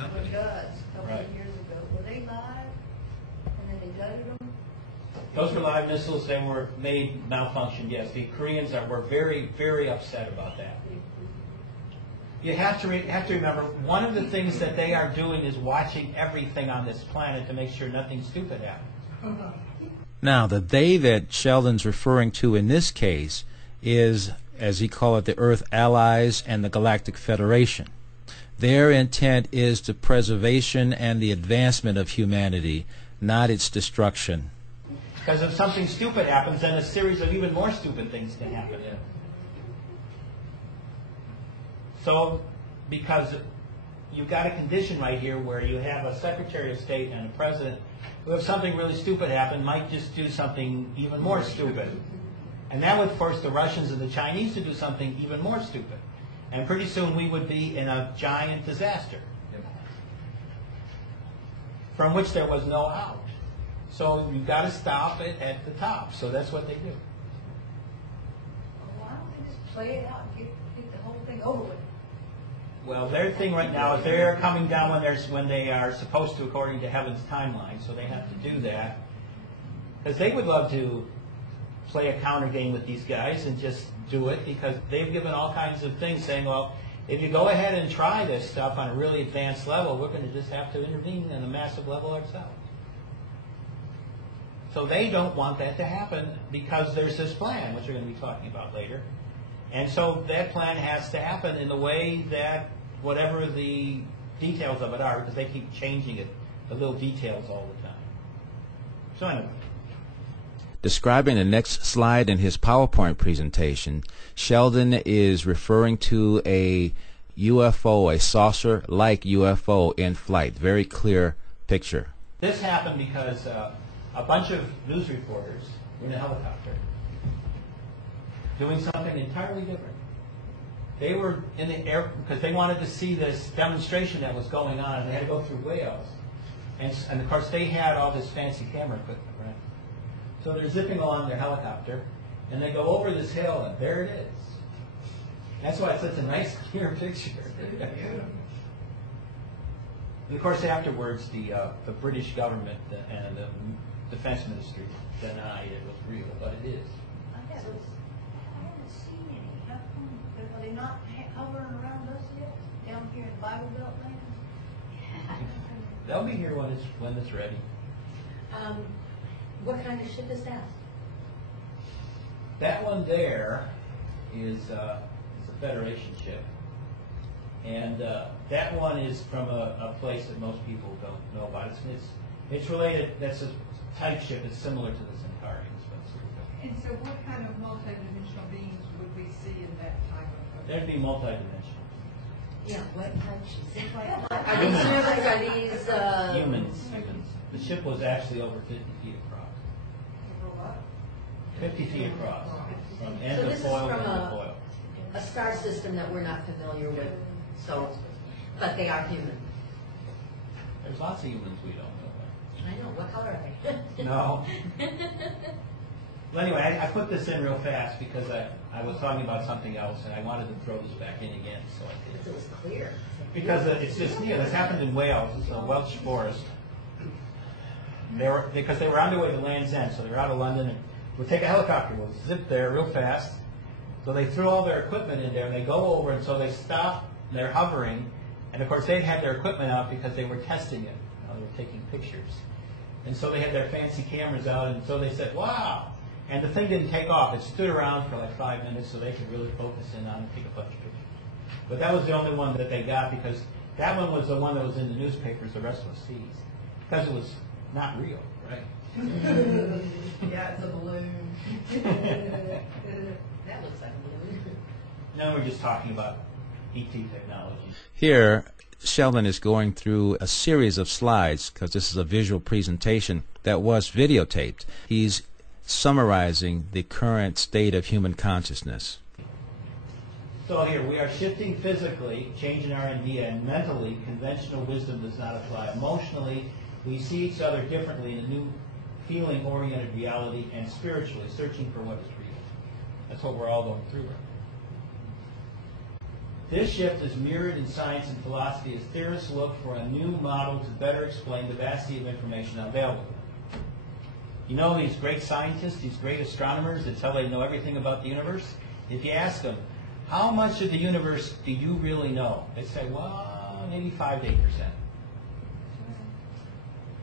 Guts a couple Right. of years ago. Were they live? And then they gutted them? Those were live missiles. They were made malfunction, yes. The Koreans were very, very upset about that. You have to remember, one of the things that they are doing is watching everything on this planet to make sure nothing stupid happens. Now, the they that Sheldan's referring to in this case is, as he called it, the Earth Allies and the Galactic Federation. Their intent is the preservation and the advancement of humanity, not its destruction. Because if something stupid happens, then a series of even more stupid things can happen. So, because you've got a condition right here where you have a Secretary of State and a President who, if something really stupid happened, might just do something even more stupid. And that would force the Russians and the Chinese to do something even more stupid. And pretty soon we would be in a giant disaster from which there was no out. So you've got to stop it at the top. So that's what they do. Why don't they just play it out and get the whole thing over with? Well, their thing right now is they're coming down when they are supposed to, according to Heaven's timeline. So they have to do that because they would love to play a counter game with these guys and just do it, because they've given all kinds of things saying, well, if you go ahead and try this stuff on a really advanced level, we're going to just have to intervene on a massive level ourselves. So they don't want that to happen because there's this plan, which we're going to be talking about later. And so that plan has to happen in the way that whatever the details of it are, because they keep changing it, the little details all the time. So anyway. Describing the next slide in his PowerPoint presentation, Sheldan is referring to a UFO, a saucer-like UFO in flight. Very clear picture. This happened because a bunch of news reporters were in a helicopter doing something entirely different. They were in the air because they wanted to see this demonstration that was going on, and they had to go through Wales. And of course, they had all this fancy camera equipment, right? So they're zipping along their helicopter, and they go over this hill, and there it is. That's why it's such a nice, clear picture. And of course, afterwards, the British government and the Defense Ministry denied it was real, but it is. I haven't seen any. How come? Are they not hovering around us yet? Down here in Bible Belt land? They'll be here when it's ready. What kind of ship is that? That one there is a Federation ship, and that one is from a place that most people don't know about. It's related. That's a type ship. It's similar to the Centauri. And so what kind of multidimensional beings would we see in that type of... There'd be multidimensional. Yeah, what type ships? Are these humans? Are these... Humans. The ship was actually over 50 feet across. 50 feet across. From end So of this is foil to from end of foil. a star system that we're not familiar with, so, but they are human. There's lots of humans we don't know about. I know. What color are they? No. Well, anyway, I put this in real fast because I was talking about something else, and I wanted to throw this back in again, so I did. Because it was clear. Because it's just neat. This happened in Wales. It's a Welsh forest. Because they were on their way to Land's End, so they were out of London, and would take a helicopter, would zip there real fast. So they threw all their equipment in there, and they go over, and so they stop. They're hovering, and of course they had their equipment out because they were testing it. They were taking pictures, and so they had their fancy cameras out, and so they said, "Wow!" And the thing didn't take off. It stood around for like 5 minutes, so they could really focus in on it and take a bunch of pictures. But that was the only one that they got because that one was the one that was in the newspapers. The rest was seized because it was not real, right? Yeah, it's a balloon. That looks like a balloon. Now we're just talking about ET technology. Here, Sheldan is going through a series of slides, because this is a visual presentation that was videotaped. He's summarizing the current state of human consciousness. So here, we are shifting physically, changing our idea, and mentally, conventional wisdom does not apply. Emotionally, we see each other differently in a new feeling-oriented reality, and spiritually, searching for what is real. That's what we're all going through right now. This shift is mirrored in science and philosophy as theorists look for a new model to better explain the vastity of information available. You know these great scientists, these great astronomers that tell they know everything about the universe? If you ask them, how much of the universe do you really know? They say, well, maybe 5 to 8%.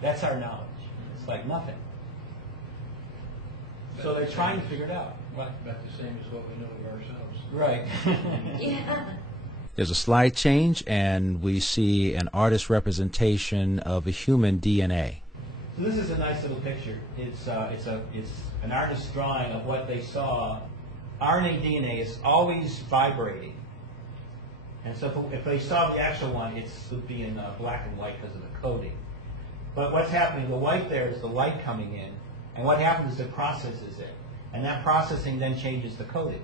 That's our knowledge. It's like nothing. So they're trying to figure it out. About the same as what we know of ourselves. Right. Yeah. There's a slide change, and we see an artist's representation of a human DNA. So this is a nice little picture. It's an artist's drawing of what they saw. RNA DNA is always vibrating. And so if they saw the actual one, it would be in black and white because of the coding. But what's happening, the white there is the light coming in, and what happens is it processes it. And that processing then changes the coding.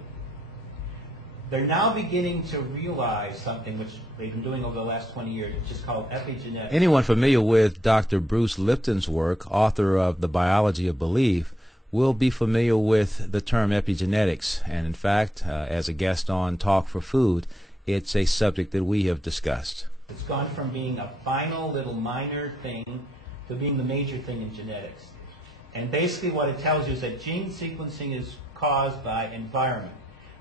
They're now beginning to realize something which they've been doing over the last 20 years, which is called epigenetics. Anyone familiar with Dr. Bruce Lipton's work, author of The Biology of Belief, will be familiar with the term epigenetics. And in fact, as a guest on Talk for Food, it's a subject that we have discussed. It's gone from being a final little minor thing to being the major thing in genetics. And basically what it tells you is that gene sequencing is caused by environment.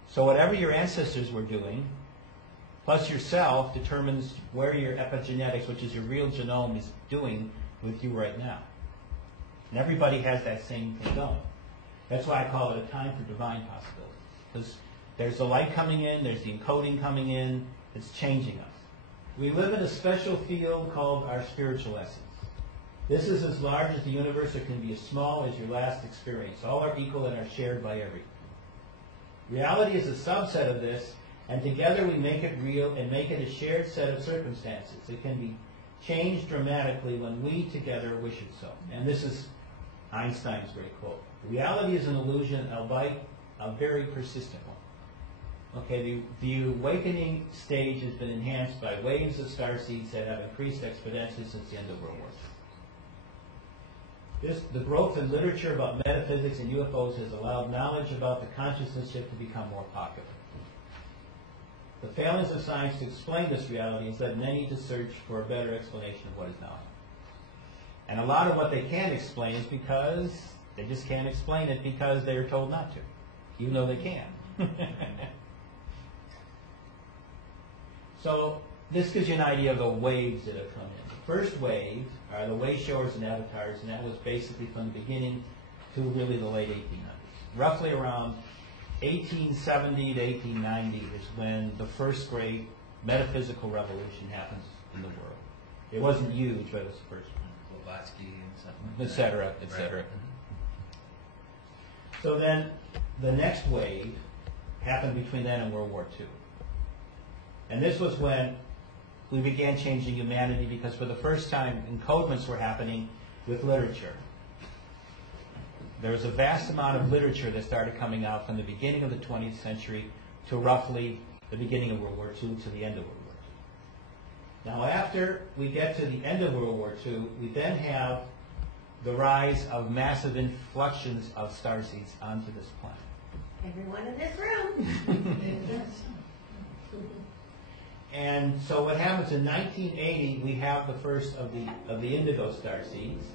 So whatever your ancestors were doing, plus yourself, determines where your epigenetics, which is your real genome, is doing with you right now. And everybody has that same thing going. That's why I call it a time for divine possibility. Because there's the light coming in, there's the encoding coming in, it's changing us. We live in a special field called our spiritual essence. This is as large as the universe, or can be as small as your last experience. All are equal and are shared by everything. Reality is a subset of this, and together we make it real and make it a shared set of circumstances. It can be changed dramatically when we together wish it so. And this is Einstein's great quote. Reality is an illusion, albeit a very persistent one. Okay, the awakening stage has been enhanced by waves of starseeds that have increased exponentially since the end of World War II. The growth in literature about metaphysics and UFOs has allowed knowledge about the consciousness shift to become more popular. The failings of science to explain this reality has led many to search for a better explanation of what is known. And a lot of what they can't explain is because they just can't explain it because they are told not to, even though they can. So this gives you an idea of the waves that have come in. The first wave are the way showers and avatars, and that was basically from the beginning to really the late 1800s. Roughly around 1870 to 1890 is when the first great metaphysical revolution happens in the world. It wasn't huge, but it was the first one. Blavatsky and something. Et cetera, et cetera. Right. So then the next wave happened between then and World War II. And this was when we began changing humanity, because for the first time encodements were happening with literature. There was a vast amount of literature that started coming out from the beginning of the 20th century to roughly the beginning of World War II to the end of World War II. Now after we get to the end of World War II, we then have the rise of massive influxions of starseeds onto this planet. Everyone in this room. And so what happens in 1980, we have the first of the indigo star seeds.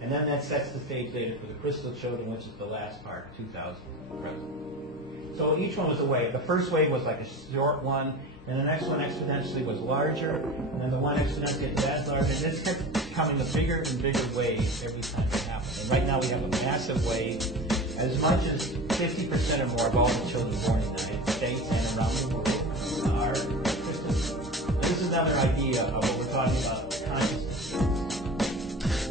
And then that sets the stage later for the crystal children, which is the last part, 2000 present. So each one was a wave. The first wave was like a short one, and the next one exponentially was larger, and then the one exponentially gets that larger, and this kept becoming a bigger and bigger wave every time it happened. And right now we have a massive wave. As much as 50% or more of all the children born in the United States and around the world are Christians. This is another idea of what we're talking about, consciousness.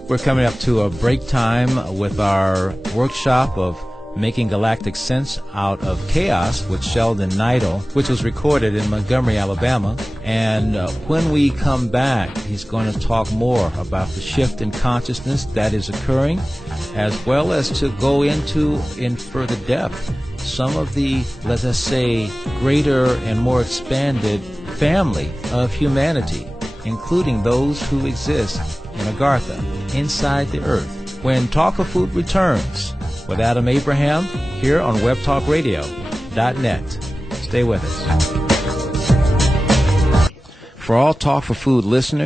We're coming up to a break time with our workshop of Making Galactic Sense Out of Chaos with Sheldan Nidle, which was recorded in Montgomery, Alabama. And when we come back, he's going to talk more about the shift in consciousness that is occurring, as well as to go into, in further depth, some of the, let us say, greater and more expanded family of humanity, including those who exist in Agartha, inside the earth. When Talk of Food returns with Adam Abraham here on webtalkradio.net. Stay with us. For all Talk for Food listeners,